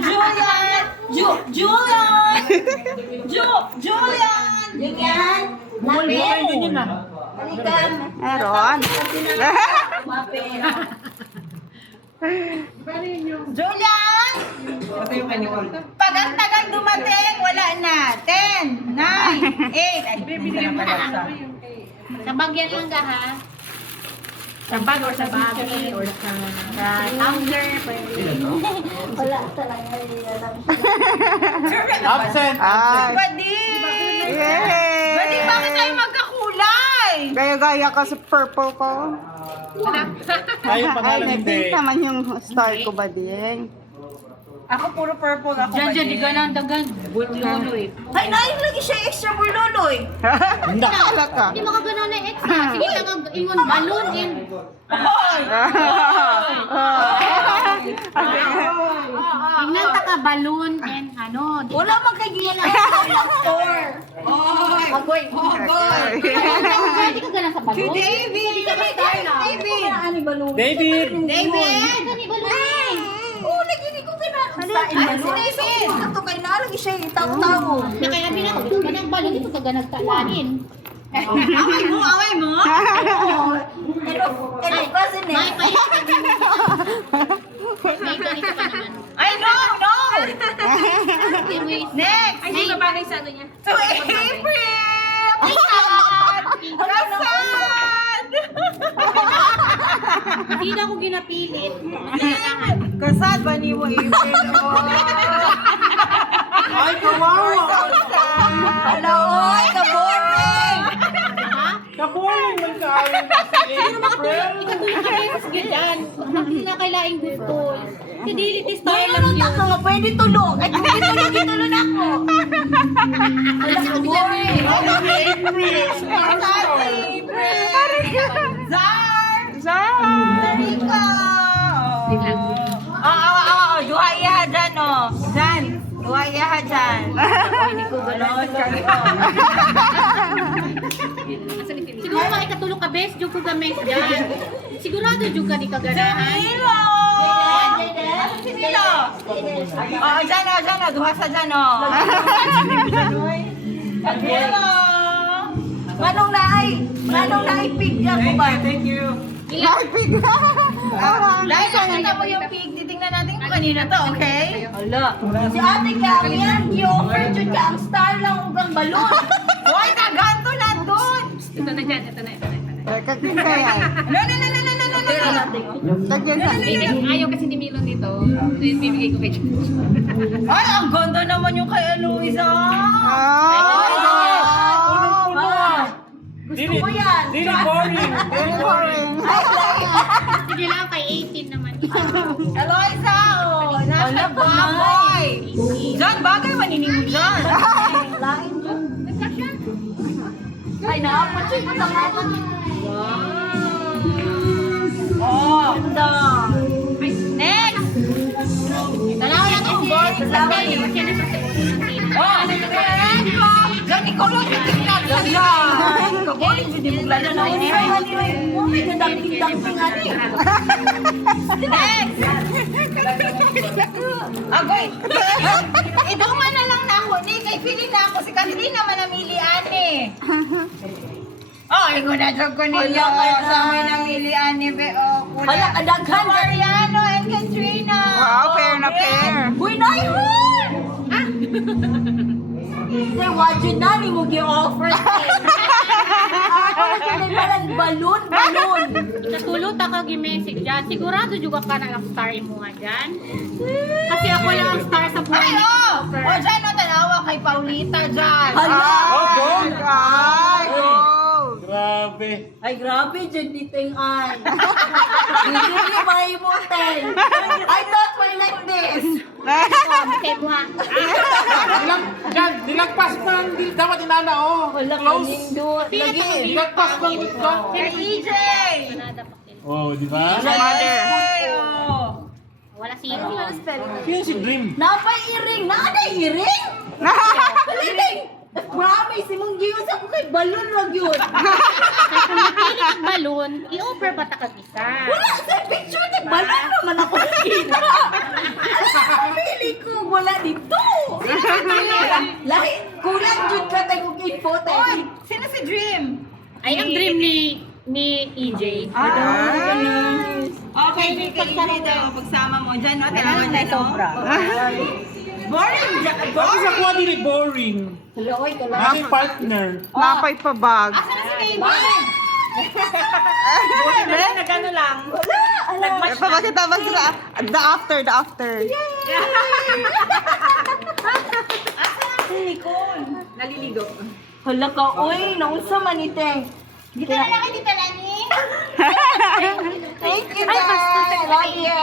Julian! Julian! Julian! Julian! Lapit! Halika! Meron. Julian! Pag ang tagal dumating, wala na. 10, 9, 8. Ay, bibili na pala sa. Sa bagyan lang ka ha? Sa bag or sa bagay or sa tumbler. Wala talaga alam. Absent. Ay. Badi! Yay! Badi, bakit tayo magkakulay? Gaya-gaya ka sa purple ko. Ayaw pa Ay, nalang hindi. nag-pink naman yung star ko ba din? Ako puro purple ako. Diyan, di ka lang dagan. Bulululoy. Ay, nain lagi siya extra burloloy. Nakala ka. Hindi mo ka gano'n na extra. Sige lang ingon balloon in. Hoy! Ingnan ta ka balloon and ano. Wala man kay giyan ang store. Hoy! Agoy. Hoy! Hindi ka gano'n sa balloon. David! David! David! David! Gani balloon. Oh, lagi ni ko kana. Ay, si David! Ato kay naalagi siya itaw-taw. Na kaya binato ka ng balloon dito ka ganag talanin. Away mo, away mo. Ano kasi ni? May pa May ganito pa naman. Ay, no, no! Anyways. Next! Ay, hindi bagay sa ano niya. To April! Kasad! Kasad! Hindi na ako ginapilit. Kasad ba ni mo, April? Ay, kawawa! Hello, oy, ka-boring! Kaboring man kaayo na si April. Ikatuloy ka beses ganyan. Hindi na kailaing gusto. Kasi dili style lang Mayroon yun. ako nga, pwede tulog. Ay, pwede tulog, itulog na ako. Wala ka boring. April! Kasad, April! Zar! Zara! Duha iyaha dyan, oh. Dyan. Duha iyaha dyan. Hindi ko gano'n. Siguro ka ikatulog ka bes, yung ko games dyan. Sigurado yung ka di ka ganahan. Milo! Si Milo! Oo, dyan na, dyan na. Duha sa dyan, oh. Milo! Manong na ay pig ako ba? Thank you. Nagpig na. Lai, nakita mo yung pig. Titingnan natin kung kanina to, okay? Hala. Si ate ka, yan, i-offer dyan ka ang star lang ugang balon. Hoy, kaganto na doon! Ito na dyan, ito na. Kagin ka yan. No. Kagin ka. Ayaw kasi ni Milon dito. Bibigay ko kay George. Ay, ang ganda naman yung kay Eloisa. Ay! Gusto ko yan. Dili boring. Very boring. Sige lang, kay 18 naman. Eloisa, oh. Nasa baboy. Diyan, bagay maninig mo dyan. Lain dyan. Nag-flash yan. Ay, nakapacheck ko sa mga. Oh. Ganda. Next. Dalawa lang ang board. Dalawa Kasi lang. siya na sa Oh, meron ko. Diyan, ikaw lang yung tingnan ka dyan. Kaboling, hindi mo lalo na ini. Uy, gandang-dang nga ni. Next. Agoy. Iduma na lang na ako ni. Kay pili na ako. Si Katrina manamilian eh. Oh, ikaw na dyan ko ninyo. Sa may namilian ni Beo. Hala, kadaghan. Mariano and Katrina. Wow, pair na pair. Uy, naihon! Say, what you na ni mo gi-offer? Ako na parang balloon. Natulog ta kag i-message dyan. Sigurado juga ka na lang star mo nga dyan. Kasi ako lang ang star sa buhay. Ay, oh! O, dyan o, tanawa kay Paulita dyan. Oh, gold! Ay, gold. Grabe. Ay, grabe dyan dito yung ay. Hindi niyo maimutin. I thought we're like this. Kay buha. Dilagpas pa ang dapat inana, oh. Close. Dilagpas pa ang Si EJ! Oh, di ba? Ay, oh. Wala si Amy. Sino si Dream? Napay iring. Naaday iring? Iring! Promise, imong giwas ako kay balon lang yun. Kaya kung napili kang balon, i-offer ba ta kag isa? Wala sa picture ni balon naman ako nakita. Ano ang pili ko? PJ. Okay, kay dito, pagsama mo dyan, no? Talagang na sobra. Boring! Ako sa kuha din boring. Aking partner. Napay pa bag. Asa na si Kevin? Buti na lang, nagano lang. Eh, papakita ba sila? The after. Asa na si Nicole? Naliligo. Hala ka, uy, naunsa manite. Dito na lang kayo, Tita Lani. Thank you, guys. Love you.